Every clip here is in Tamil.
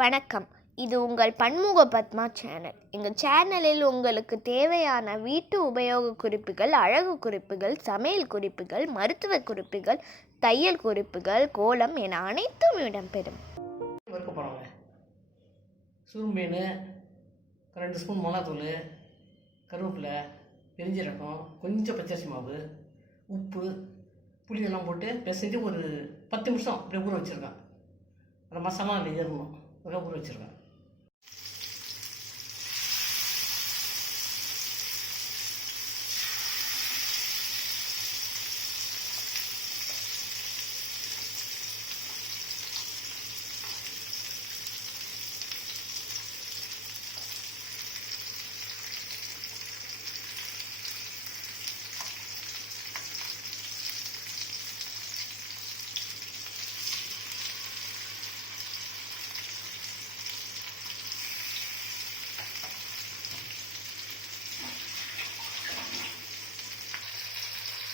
வணக்கம். இது உங்கள் பன்முக பத்மா சேனல். எங்கள் சேனலில் உங்களுக்கு தேவையான வீட்டு உபயோக குறிப்புகள் அழகு குறிப்புகள் சமையல் குறிப்புகள் மருத்துவ குறிப்புகள் தையல் குறிப்புகள் கோலம் என அனைத்தும் இடம்பெறும். வறுக்க போகிறோங்க சுரும்பீன் ரெண்டு ஸ்பூன் மிளகாத்தூள் கருவேப்பிலை பெருஞ்சீரகம் கொஞ்சம் பச்சரிசி மாவு உப்பு புளி எல்லாம் போட்டு பிசைஞ்சு ஒரு பத்து நிமிஷம் அப்படியே ஊற வச்சுருக்கேன். அந்த மசாலா அதில் ஏறணும் அப்படியே ஊற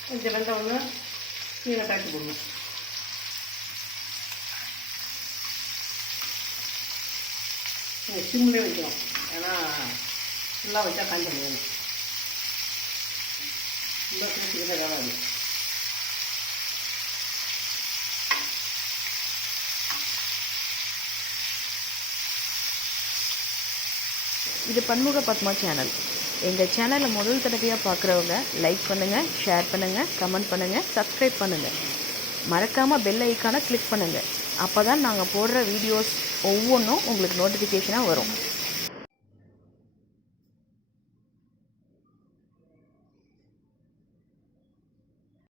இது கொஞ்சம் வெந்த மீனை காய்ச்சி போடணும் நீங்கள் சிம்லேயே வைக்கணும் ஏன்னா ஃபுல்லாக வச்சா காய்ச்ச முடியாது ரொம்ப சேர்த்துக்கிட்ட வேலை இது பன்முக பத்மா சேனல் எங்கள் சேனலை முதல் தடவையாக பார்க்குறவங்க லைக் பண்ணுங்கள் ஷேர் பண்ணுங்கள் கமெண்ட் பண்ணுங்கள் சப்ஸ்கிரைப் பண்ணுங்கள் மறக்காமல் பெல் ஐக்கானை கிளிக் பண்ணுங்கள் அப்போ தான் நாங்கள் போடுற வீடியோஸ் ஒவ்வொன்றும் உங்களுக்கு நோட்டிஃபிகேஷனாக வரும்.